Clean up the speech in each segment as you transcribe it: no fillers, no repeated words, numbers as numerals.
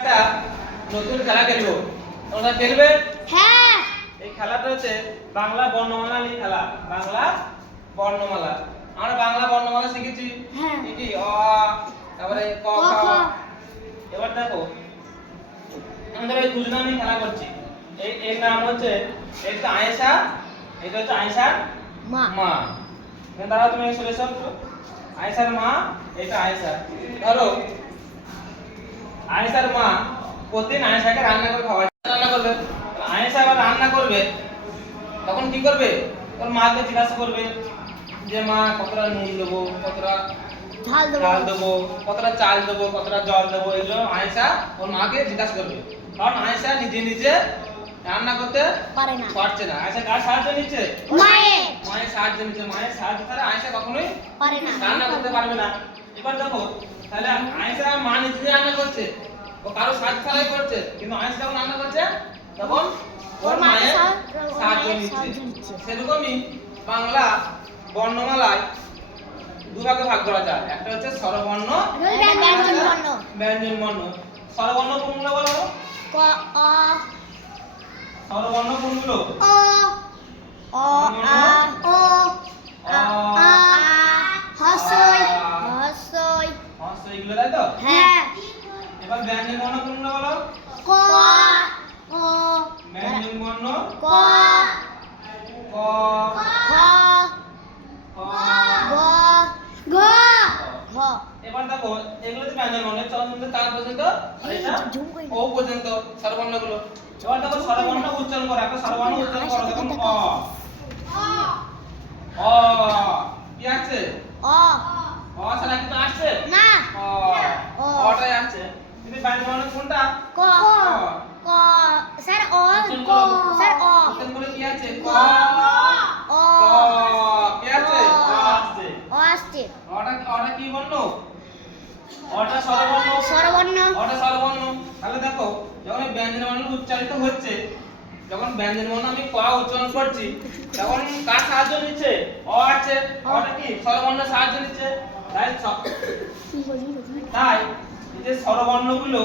একটা নতুন খেলা খেলবো, তোমরা খেলবে? হ্যাঁ। এই খেলাটা হচ্ছে বাংলা বর্ণমালা নিয়ে খেলা। বাংলা বর্ণমালা, আমরা বাংলা বর্ণমালা শিখেছি। হ্যাঁ। কি কি? অ, তারপরে ক খ। এবার দেখো, আমাদের এই দুজন নিয়ে খেলা করছি। এর নাম হচ্ছে, এটা আয়েশা, এটা হচ্ছে আয়েশার মা। মা। দাঁড়াও, তুমি সরে এসো একটু। আয়েশার মা, এটা আয়েশা। ধরো আয়েশার মা প্রতিদিন আয়েশাকে রান্না করে রান্না করবে। আয়েশা আবার রান্না করবে, তখন কি করবে? ওর মাকে জিজ্ঞাসা করবে যে মা কতটা নুন দেবো, কতটা ঝাল দেবো, কতটা চাল দেবো, কতটা জল দেবো। এগুলো আয়েশা ওর মাকে জিজ্ঞাসা করবে, কারণ আয়েশা নিজে নিজে রান্না করতে পারছে না। আয়েশা কার সাহায্য নিচ্ছে? মায়ের সাহায্য নিচ্ছে। মায়ের সাহায্য ছাড়া আয়েশা কখনোই রান্না করতে পারবে না। এবার দেখো, তাহলে আয়েশা মা নিজে রান্না করছে, ও কারো সাহায্য ছাড়াই করছে, কিন্তু আয়েশা যখন রান্না করছে তখন ওর মায়ের সাহায্য নিচ্ছে। সেরকমই বাংলা বর্ণমালায় দুভাগে ভাগ করা যায়। একটা হচ্ছে স্বরবর্ণ, ব্যঞ্জন বর্ণ। স্বরবর্ণ কোনগুলো বলো? স্বরবর্ণ কোনগুলো? এগুলো, তাই তো? এবার ব্যঞ্জন বর্ণ কোনগুলো বলো? ব্যঞ্জন বর্ণ ক, খ, এবার দেখো, এগুলো হচ্ছে ব্যঞ্জন বর্ণ। চন্দ্র তার পর্যন্ত, আর এটা ও পর্যন্ত স্বরবর্ণগুলো। এবার দেখো স্বরবর্ণ উচ্চারণ করো। একটা স্বরবর্ণ উচ্চারণ করো। দেখুন অ, অ কি আছে? অ ছাড়া কিছু আসছে না। অটাই আসছে। কিন্তু ব্যঞ্জন বর্ণ কোনটা? ক। স্যার অ, স্যার অ উচ্চারণ করে কি আছে? ক, ক কি আছে? অ আসছে। অটা কি বর্ণ? অটা স্বরবর্ণ। অটা স্বরবর্ণ। তাহলে দেখো, যখন এই ব্যঞ্জন বর্ণ উচ্চারিত হচ্ছে, যখন ব্যঞ্জন বর্ণ আমি ক উচ্চারণ করছি, তখন কার সাহায্য নিচ্ছে? অ আছে। অটা কি স্বরবর্ণের সাহায্য নিচ্ছে। তাই এই যে স্বরবর্ণগুলো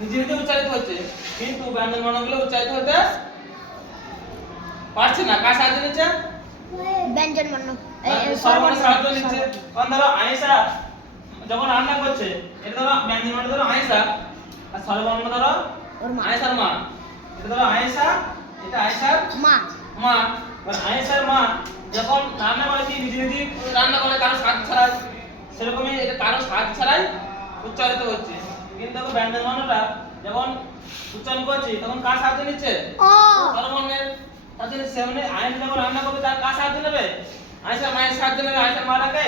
নিজে নিজে উচ্চারিত হচ্ছে, কিন্তু ব্যঞ্জন বর্ণগুলো উচ্চারিত হতে পারছে না। কার সাহায্য নিচ্ছে? ব্যঞ্জন বর্ণ, স্বরবর্ণের সাহায্য নিচ্ছে। কারণ ধরো আয়েশা যখন রান্না করছে, এটা ধরো ব্যঞ্জন বর্ণ ধরো আয়েশা, আর স্বরবর্ণ ধরো আয়েশার মা। এটা ধরো আয়েশা, এটা আয়েশার মা। আর আয়েশার মা যখন রান্না করে, কি নিজে নিজে রান্না করে, কারো সাহায্য ছাড়াই। সেরকমই এটা কারো সাহায্য ছাড়াই উচ্চারিত হচ্ছে। কিন্তু দেখো ব্যঞ্জন বর্ণটা যখন উচ্চারণ করছি, তখন কার সাহায্য নিচ্ছে? স্বরবর্ণের সাহায্য নিচ্ছে। মানে আয়েশা যখন রান্না করবে, তার কার সাহায্য নেবে? আয়েশার মায়ের সাহায্য নেবে। আয়েশার মাটাকে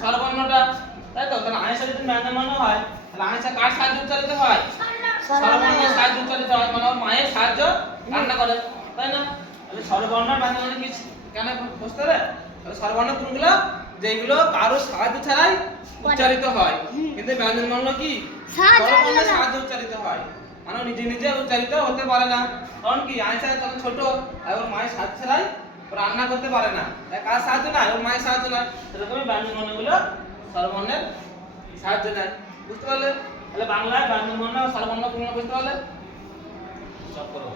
স্বরবর্ণটা, তাই তো? তাহলে আয়েশা যদি ব্যঞ্জন বর্ণ হয়, তাহলে আয়েশা কার সাহায্য উচ্চারিত হয়? স্বরবর্ণের সাহায্য উচ্চারিত হয়। মানে ওর মায়ের সাহায্য রান্না করে, তাই না? তাহলে স্বরবর্ণ ব্যঞ্জন বর্ণ কি কেন বুঝতে হবে? তাহলে স্বরবর্ণ কোনগুলো? যেগুলো কারো সাহায্য ছাড়াই উচ্চারিত হয়। কিন্তু ব্যঞ্জন বর্ণ কি স্বরবর্ণের সাহায্য উচ্চারিত হয়, মানে নিজে নিজে উচ্চারিত হতে পারে না। কারণ কি আয়েশা যখন ছোট, আর ওর মায়ের সাহায্য ছাড়াই রান্না করতে পারে না। তাই কার সাহায্য নাই? ওর মায়ের সাহায্য নাই। সেরকমই ব্যঞ্জন বর্ণগুলো স্বরবর্ণের সাহায্য নেয়। বুঝতে পারলে? তাহলে বাংলায় ব্যঞ্জন বর্ণ আর স্বরবর্ণ কোনগুলো বুঝতে পারলে? স্টপ করো।